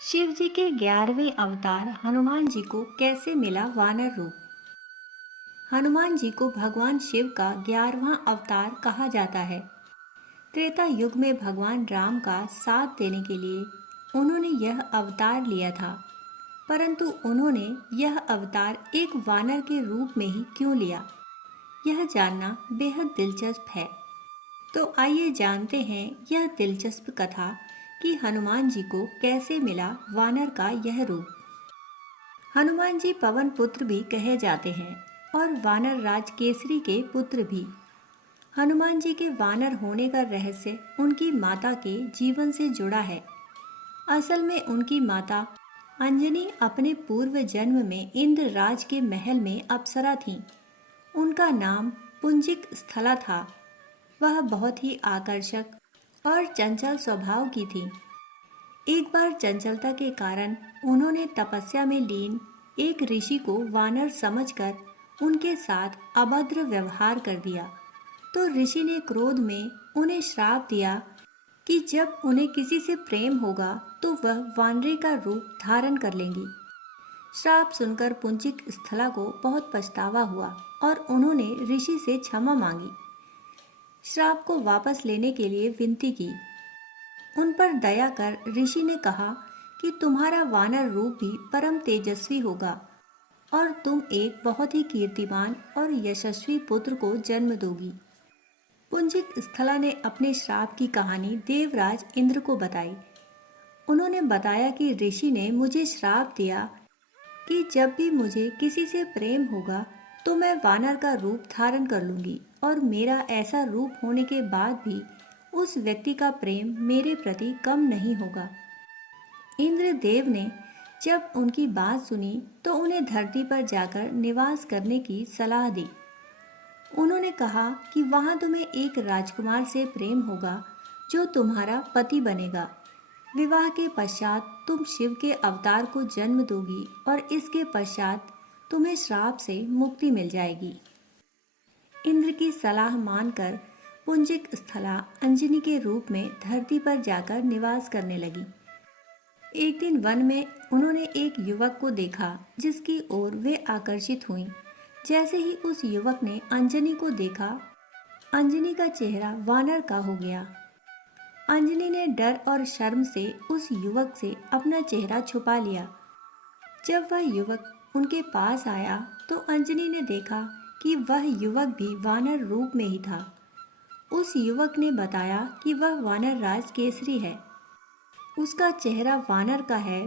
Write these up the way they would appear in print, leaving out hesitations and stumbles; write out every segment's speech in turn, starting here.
शिव जी के 11वें अवतार हनुमान जी को कैसे मिला वानर रूप। हनुमान जी को भगवान शिव का 11वां अवतार कहा जाता है। त्रेता युग में भगवान राम का साथ देने के लिए उन्होंने यह अवतार लिया था, परंतु उन्होंने यह अवतार एक वानर के रूप में ही क्यों लिया, यह जानना बेहद दिलचस्प है। तो आइए जानते हैं यह दिलचस्प कथा कि हनुमान जी को कैसे मिला वानर का यह रूप। हनुमान जी पवन पुत्र भी कहे जाते हैं और वानर राज केसरी के पुत्र भी। हनुमान जी के वानर होने का रहस्य उनकी माता के जीवन से जुड़ा है। असल में उनकी माता अंजनी अपने पूर्व जन्म में इंद्र राज के महल में अप्सरा थीं। उनका नाम पुंजिक स्थला था। वह बहुत ही आकर्षक और चंचल स्वभाव की थी। एक बार चंचलता के कारण उन्होंने तपस्या में लीन एक ऋषि को वानर समझकर उनके साथ अभद्र व्यवहार कर दिया। तो ऋषि ने क्रोध में उन्हें श्राप दिया कि जब उन्हें किसी से प्रेम होगा तो वह वानरे का रूप धारण कर लेंगी। श्राप सुनकर पुंजिक स्थला को बहुत पछतावा हुआ और उन्होंने ऋषि से क्षमा मांगी। श्राप को वापस लेने के लिए विनती की। उन पर दया कर ऋषि ने कहा कि तुम्हारा वानर रूप भी परम तेजस्वी होगा और तुम एक बहुत ही कीर्तिमान और यशस्वी पुत्र को जन्म दोगी। पुंजिक स्थला ने अपने श्राप की कहानी देवराज इंद्र को बताई। उन्होंने बताया कि ऋषि ने मुझे श्राप दिया कि जब भी मुझे किसी से प्रेम होगा तो मैं वानर का रूप धारण कर लूंगी और मेरा ऐसा रूप होने के बाद भी उस व्यक्ति का प्रेम मेरे प्रति कम नहीं होगा। इंद्रदेव ने जब उनकी बात सुनी तो उन्हें धरती पर जाकर निवास करने की सलाह दी। उन्होंने कहा कि वहां तुम्हें एक राजकुमार से प्रेम होगा जो तुम्हारा पति बनेगा। विवाह के पश्चात तुम शिव के अवतार को जन्म दोगी और इसके पश्चात तुम्हें श्राप से मुक्ति मिल जाएगी। इंद्र की सलाह मानकर पुंजिक स्थला अंजनी के रूप में धरती पर जाकर निवास करने लगी। एक दिन वन में उन्होंने एक युवक को देखा जिसकी ओर वे आकर्षित हुईं। जैसे ही उस युवक ने अंजनी को देखा, अंजनी का चेहरा वानर का हो गया। अंजनी ने डर और शर्म से उस युवक से अपना चेहरा छुपा लिया। जब वह युवक उनके पास आया तो अंजनी ने देखा कि वह युवक भी वानर रूप में ही था। उस युवक ने बताया कि वह वानर राज केसरी है। उसका चेहरा वानर का है,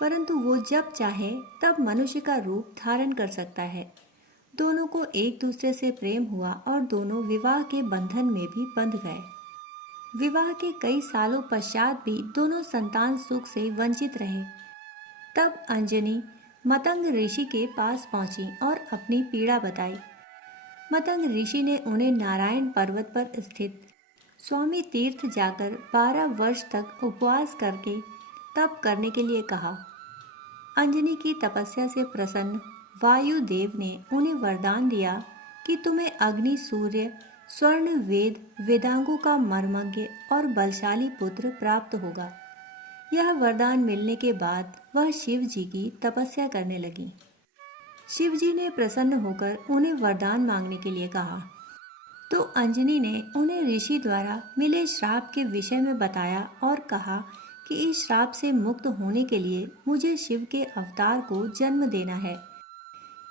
परंतु वो जब चाहे तब मनुष्य का रूप धारण कर सकता है। दोनों को एक दूसरे से प्रेम हुआ और दोनों विवाह के बंधन में भी बंध गए। विवाह के कई सालों पश्चात भी दोनों संतान सुख से वंचित रहे। तब अंजनी मतंग ऋषि के पास पहुंची और अपनी पीड़ा बताई। मतंग ऋषि ने उन्हें नारायण पर्वत पर स्थित स्वामी तीर्थ जाकर 12 वर्ष तक उपवास करके तप करने के लिए कहा। अंजनी की तपस्या से प्रसन्न वायुदेव ने उन्हें वरदान दिया कि तुम्हें अग्नि, सूर्य, स्वर्ण, वेद, वेदांगों का मर्मज्ञ और बलशाली पुत्र प्राप्त होगा। यह वरदान मिलने के बाद वह शिव जी की तपस्या करने लगी। शिव जी ने प्रसन्न होकर उन्हें वरदान मांगने के लिए कहा। तो अंजनी ने उन्हें ऋषि द्वारा मिले श्राप के विषय में बताया और कहा कि इस श्राप से मुक्त होने के लिए मुझे शिव के अवतार को जन्म देना है।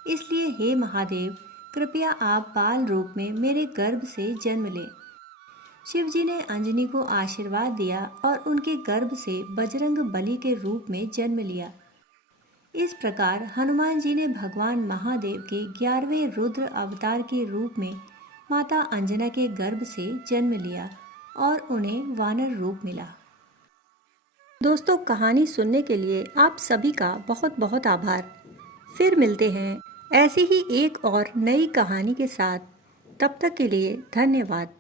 इसलिए हे महादेव, कृपया आप बाल रूप में मेरे गर्भ से जन्म लें। शिव जी ने अंजनी को आशीर्वाद दिया और उनके गर्भ से बजरंग बली के रूप में जन्म लिया। इस प्रकार हनुमान जी ने भगवान महादेव के 11वें रुद्र अवतार के रूप में माता अंजना के गर्भ से जन्म लिया और उन्हें वानर रूप मिला। दोस्तों, कहानी सुनने के लिए आप सभी का बहुत बहुत आभार। फिर मिलते हैं ऐसी ही एक और नई कहानी के साथ। तब तक के लिए धन्यवाद।